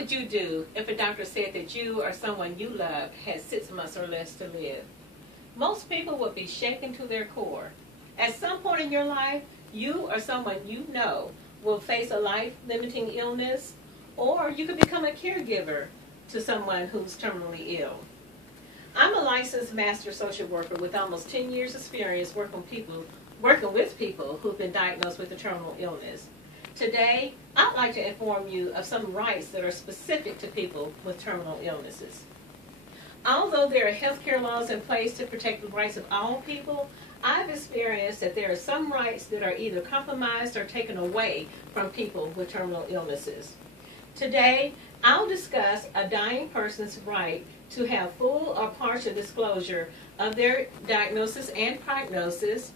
would you do if a doctor said that you or someone you loved had 6 months or less to live? Most people would be shaken to their core. At some point in your life, you or someone you know will face a life-limiting illness, or you could become a caregiver to someone who's terminally ill. I'm a licensed master social worker with almost 10 years experience working with people who've been diagnosed with a terminal illness. Today, I'd like to inform you of some rights that are specific to people with terminal illnesses. Although there are healthcare laws in place to protect the rights of all people, I've experienced that there are some rights that are either compromised or taken away from people with terminal illnesses. Today, I'll discuss a dying person's right to have full or partial disclosure of their diagnosis and prognosis,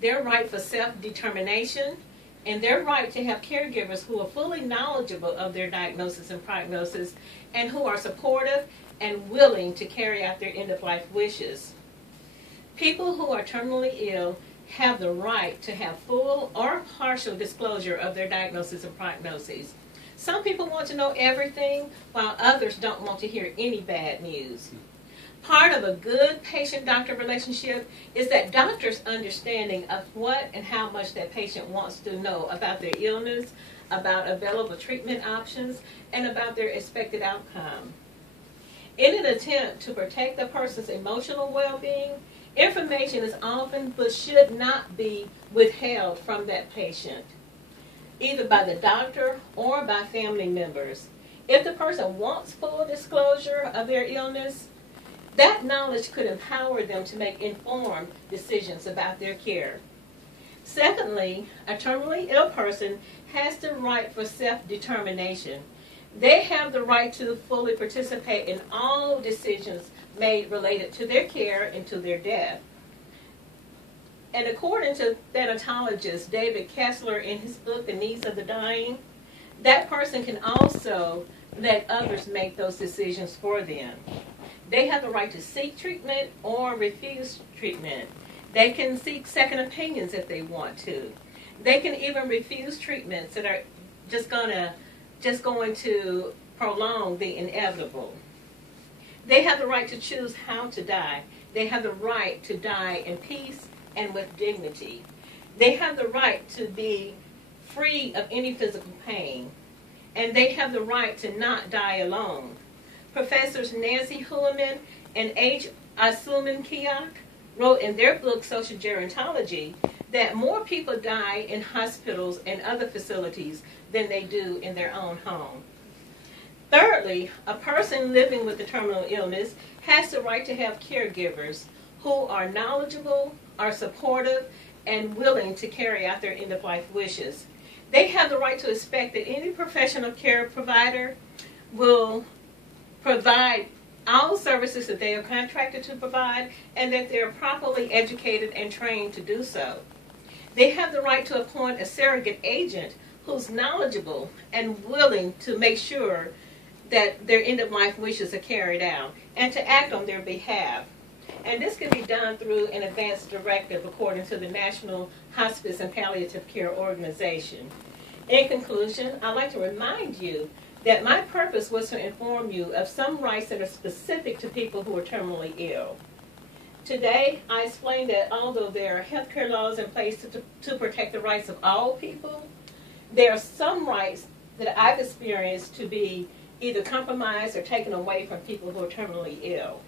their right for self-determination, and their right to have caregivers who are fully knowledgeable of their diagnosis and prognosis and who are supportive and willing to carry out their end-of-life wishes. People who are terminally ill have the right to have full or partial disclosure of their diagnosis and prognoses. Some people want to know everything, while others don't want to hear any bad news. Part of a good patient-doctor relationship is that doctor's understanding of what and how much that patient wants to know about their illness, about available treatment options, and about their expected outcome. In an attempt to protect the person's emotional well-being, information is often but should not be withheld from that patient, either by the doctor or by family members. If the person wants full disclosure of their illness, that knowledge could empower them to make informed decisions about their care. Secondly, a terminally ill person has the right for self-determination. They have the right to fully participate in all decisions made related to their care and to their death. And according to thanatologist David Kessler in his book, The Needs of the Dying, that person can also let others make those decisions for them. They have the right to seek treatment or refuse treatment. They can seek second opinions if they want to. They can even refuse treatments that are just going to prolong the inevitable. They have the right to choose how to die. They have the right to die in peace and with dignity. They have the right to be free of any physical pain. And they have the right to not die alone. Professors Nancy Hulaman and H. Asuman-Kiyok wrote in their book, Social Gerontology, that more people die in hospitals and other facilities than they do in their own home. Thirdly, a person living with a terminal illness has the right to have caregivers who are knowledgeable, are supportive, and willing to carry out their end-of-life wishes. They have the right to expect that any professional care provider will provide all services that they are contracted to provide, and that they are properly educated and trained to do so. They have the right to appoint a surrogate agent who's knowledgeable and willing to make sure that their end-of-life wishes are carried out and to act on their behalf. And this can be done through an advance directive according to the National Hospice and Palliative Care Organization. In conclusion, I'd like to remind you that my purpose was to inform you of some rights that are specific to people who are terminally ill. Today, I explained that although there are healthcare laws in place to protect the rights of all people, there are some rights that I've experienced to be either compromised or taken away from people who are terminally ill.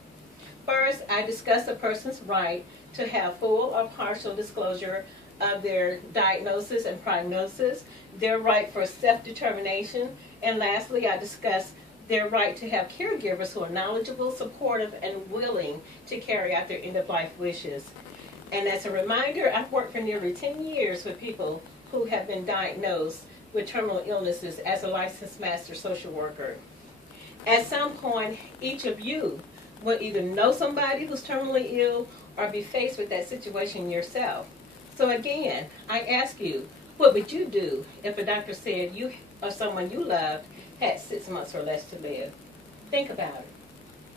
First, I discussed a person's right to have full or partial disclosure of their diagnosis and prognosis, their right for self-determination, and lastly, I discussed their right to have caregivers who are knowledgeable, supportive, and willing to carry out their end-of-life wishes. And as a reminder, I've worked for nearly 10 years with people who have been diagnosed with terminal illnesses as a licensed master social worker. At some point, each of you will either know somebody who's terminally ill or be faced with that situation yourself. So again, I ask you, what would you do if a doctor said you or someone you loved had 6 months or less to live? Think about it.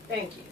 Thank you.